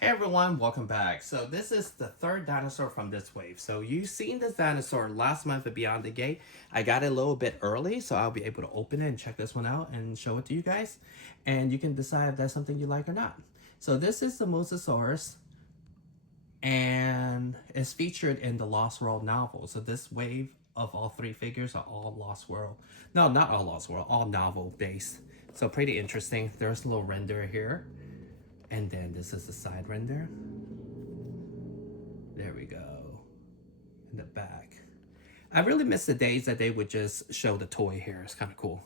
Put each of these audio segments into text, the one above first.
Hey everyone, welcome back. So this is the third dinosaur from this wave. So you've seen this dinosaur last month at Beyond the Gate. I got it a little bit early, so I'll be able to open it and check this one out and show it to you guys. And you can decide if that's something you like or not. So this is the Mussaurus, and it's featured in the Lost World novel. So this wave of all three figures are all Lost World. No, not all Lost World, all novel based. So pretty interesting. There's a little render here. And then this is the side render. There we go. In the back. I really miss the days that they would just show the toy here. It's kind of cool.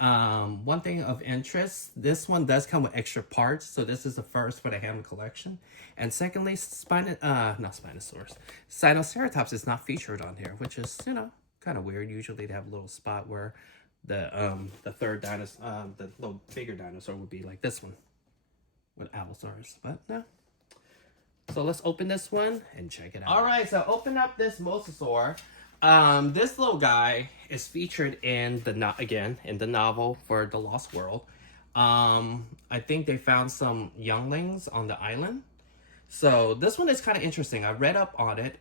One thing of interest, this one does come with extra parts. So this is the first for the Hammond Collection. And secondly, not Spinosaurus. Sinoceratops is not featured on here, which is, kind of weird. Usually they have a little spot where the third dinosaur, the little bigger dinosaur would be like this one with Allosaurus, but no. So let's open this one and check it out. All right, so open up this Mosasaur. This little guy is featured in the novel for the Lost World. I think they found some younglings on the island. So this one is kind of interesting. I read up on it.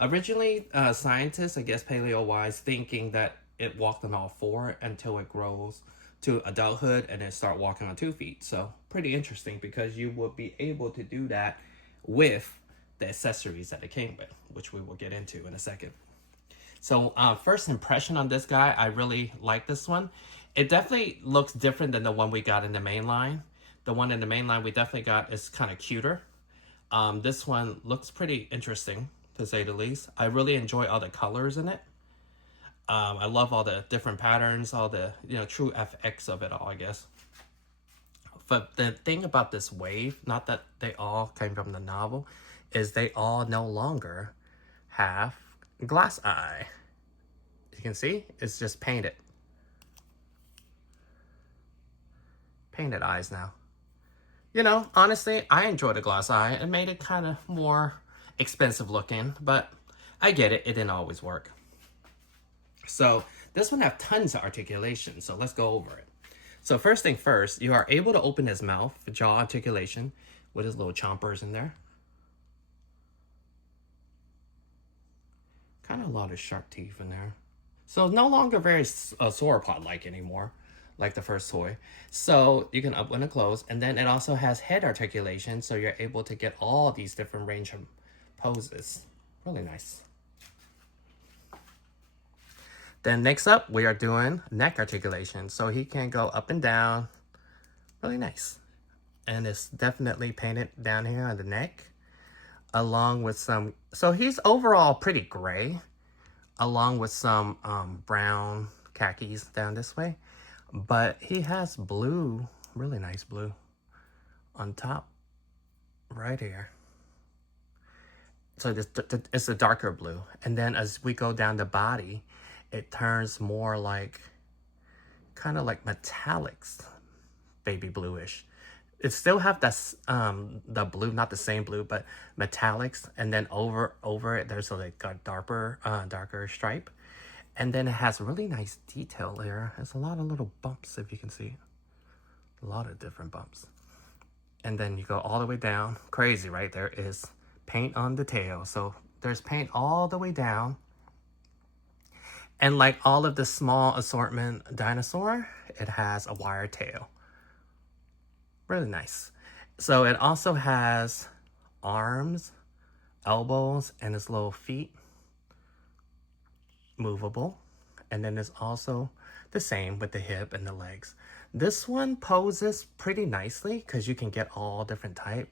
Originally, scientists, I guess paleo-wise, thinking that it walked on all four until it grows to adulthood and then start walking on 2 feet. So pretty interesting because you will be able to do that with the accessories that it came with, which we will get into in a second. So first impression on this guy, I really like this one. It definitely looks different than the one we got in the main line. The one in the main line we definitely got is kind of cuter. This one looks pretty interesting, to say the least. I really enjoy all the colors in it. I love all the different patterns, all the, true FX of it all, I guess. But the thing about this wave, not that they all came from the novel, is they all no longer have glass eye. You can see, it's just painted. Painted eyes now. Honestly, I enjoy the glass eye. It made it kind of more expensive looking, but I get it. It didn't always work. So this one have tons of articulation, so let's go over it. So first thing first, you are able to open his mouth for jaw articulation with his little chompers in there. Kind of a lot of sharp teeth in there. So no longer very sauropod-like anymore, like the first toy. So you can open and close, and then it also has head articulation, so you're able to get all these different range of poses. Really nice. Then next up, we are doing neck articulation. So he can go up and down. Really nice. And it's definitely painted down here on the neck. Along with some... So he's overall pretty gray. Along with some brown khakis down this way. But he has blue, really nice blue, on top. Right here. So it's a darker blue. And then as we go down the body, it turns more like, kind of like metallics, baby bluish. It still have this, the blue, not the same blue, but metallics. And then over it, there's a darker stripe. And then it has really nice detail there. There's a lot of little bumps, if you can see. A lot of different bumps. And then you go all the way down. Crazy, right? There is paint on the tail. So there's paint all the way down. And like all of the small assortment dinosaur, it has a wire tail. Really nice. So it also has arms, elbows, and his little feet. Movable. And then there's also the same with the hip and the legs. This one poses pretty nicely because you can get all different type.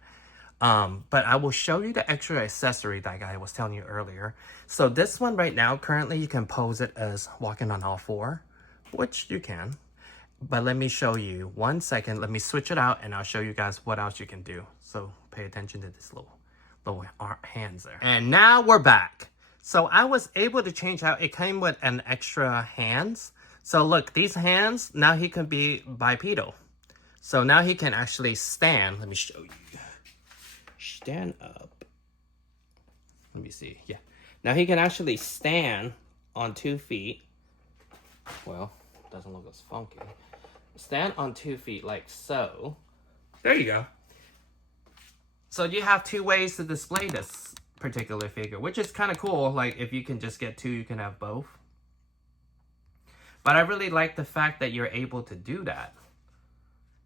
But I will show you the extra accessory that I was telling you earlier. So this one right now, currently you can pose it as walking on all four, which you can. But let me show you 1 second. Let me switch it out and I'll show you guys what else you can do. So pay attention to this little hands there. And now we're back. So I was able to change out, it came with an extra hands. So look, these hands, now he can be bipedal. So now he can actually stand. Let me show you. Stand up. Let me see. Yeah. Now he can actually stand on 2 feet. Well, doesn't look as funky. Stand on 2 feet like so. There you go. So you have two ways to display this particular figure, which is kind of cool. Like if you can just get two, you can have both. But I really like the fact that you're able to do that.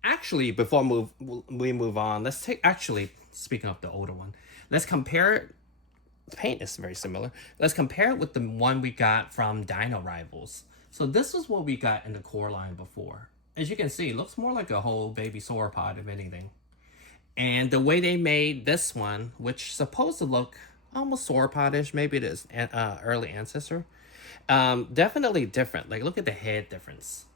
Actually, before we move on, let's take, actually, speaking of the older one, let's compare it. The paint is very similar. Let's compare it with the one we got from Dino Rivals. So this is what we got in the core line before. As you can see, it looks more like a whole baby sauropod, if anything. And the way they made this one, which is supposed to look almost sauropodish, maybe it is early ancestor, definitely different. Like, look at the head difference.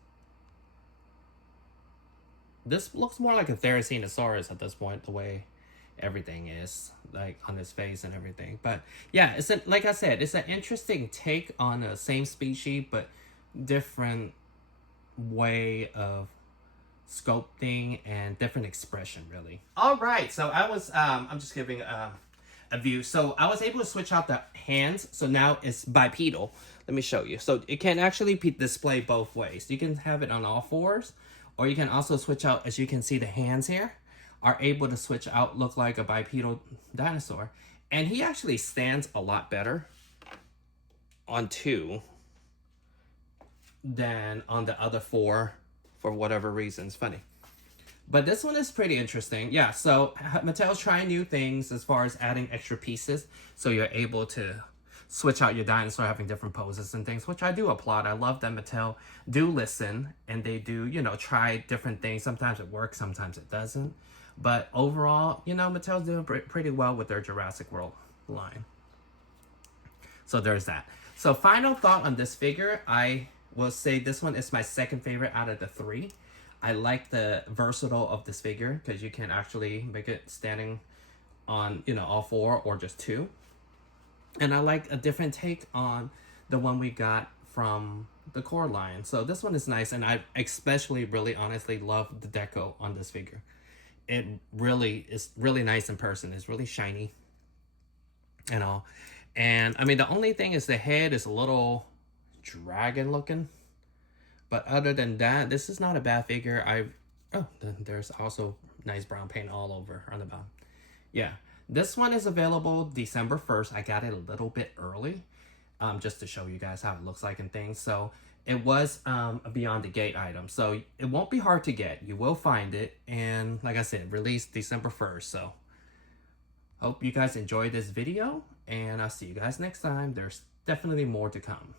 This looks more like a Therizinosaurus at this point, the way everything is, like on his face and everything. But yeah, like I said, it's an interesting take on the same species, but different way of sculpting and different expression, really. All right, so I'm just giving a view. So I was able to switch out the hands, so now it's bipedal. Let me show you. So it can actually be displayed both ways. You can have it on all fours, or you can also switch out, as you can see, the hands here are able to switch out, look like a bipedal dinosaur. And he actually stands a lot better on two than on the other four, for whatever reason. It's funny. But this one is pretty interesting. Yeah, so Mattel's trying new things as far as adding extra pieces, so you're able to switch out your dinosaur having different poses and things, which I do applaud. I love that Mattel do listen, and they do, you know, try different things. Sometimes it works, sometimes it doesn't. But overall, you know, Mattel's doing pretty well with their Jurassic World line. So there's that. So final thought on this figure, I will say this one is my second favorite out of the three. I like the versatile of this figure because you can actually make it standing on, you know, all four or just two. And I like a different take on the one we got from the core line. So this one is nice, and I especially really honestly love the deco on this figure. It really is really nice in person. It's really shiny and all. And I mean, the only thing is the head is a little dragon looking. But other than that, this is not a bad figure. There's also nice brown paint all over on the bottom. Yeah. This one is available December 1st. I got it a little bit early, just to show you guys how it looks like and things. So it was a Beyond the Gate item. So it won't be hard to get. You will find it. And like I said, released December 1st. So hope you guys enjoyed this video. And I'll see you guys next time. There's definitely more to come.